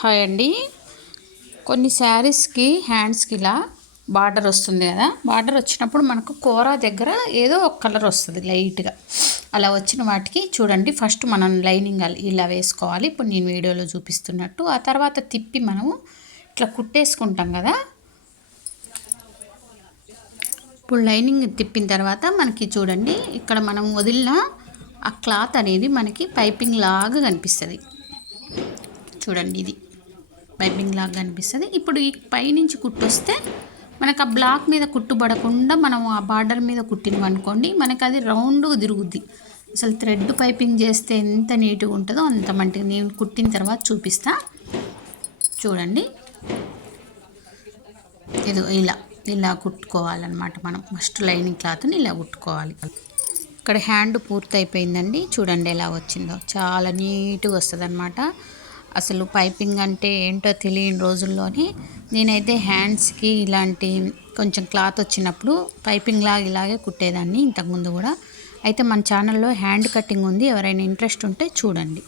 Hi అండి కొన్ని శారీస్కి హ్యాండ్స్కి ఇలా బార్డర్ వస్తుంది కదా. బార్డర్ వచ్చినప్పుడు మనకు కూర దగ్గర ఏదో ఒక కలర్ వస్తుంది లైట్గా. అలా వచ్చిన వాటికి చూడండి. ఫస్ట్ మనం లైనింగ్ ఇలా వేసుకోవాలి. ఇప్పుడు నేను వీడియోలో చూపిస్తున్నట్టు. ఆ తర్వాత తిప్పి మనము ఇట్లా కుట్టేసుకుంటాం కదా. ఇప్పుడు లైనింగ్ తిప్పిన తర్వాత మనకి చూడండి. ఇక్కడ మనం వదిలిన ఆ క్లాత్ అనేది మనకి పైపింగ్ లాగా కనిపిస్తుంది. చూడండి ఇది. పైపింగ్ లాగా కనిపిస్తుంది. ఇప్పుడు ఈ పైనుంచి కుట్టొస్తే మనకు ఆ బ్లాక్ మీద కుట్టుబడకుండా మనం ఆ బార్డర్ మీద కుట్టినవనుకోండి మనకు అది రౌండ్గా తిరుగుద్ది. అసలు థ్రెడ్ పైపింగ్ చేస్తే ఎంత నీట్గా ఉంటుందో అంత మంటిగా నేను కుట్టిన తర్వాత చూపిస్తా. చూడండి. ఇది ఇలా ఇలా కుట్టుకోవాలన్నమాట మనం. ఫస్ట్ లైనింగ్ క్లాత్ని ఇలా కుట్టుకోవాలి. ఇక్కడ హ్యాండ్ పూర్తి అయిపోయిందండి చూడండి ఎలా వచ్చిందో. చాలా నీట్గా వస్తుంది అనమాట అసలు పైపింగ్ అంటే ఏంటో తెలియని రోజుల్లోనే నేనైతే హ్యాండ్స్కి ఇలాంటి కొంచెం క్లాత్ వచ్చినప్పుడు పైపింగ్ లాగా ఇలాగే కుట్టేదాన్ని ఇంతకుముందు కూడా. అయితే మన ఛానల్లో హ్యాండ్ కటింగ్ ఉంది. ఎవరైనా ఇంట్రెస్ట్ ఉంటే చూడండి.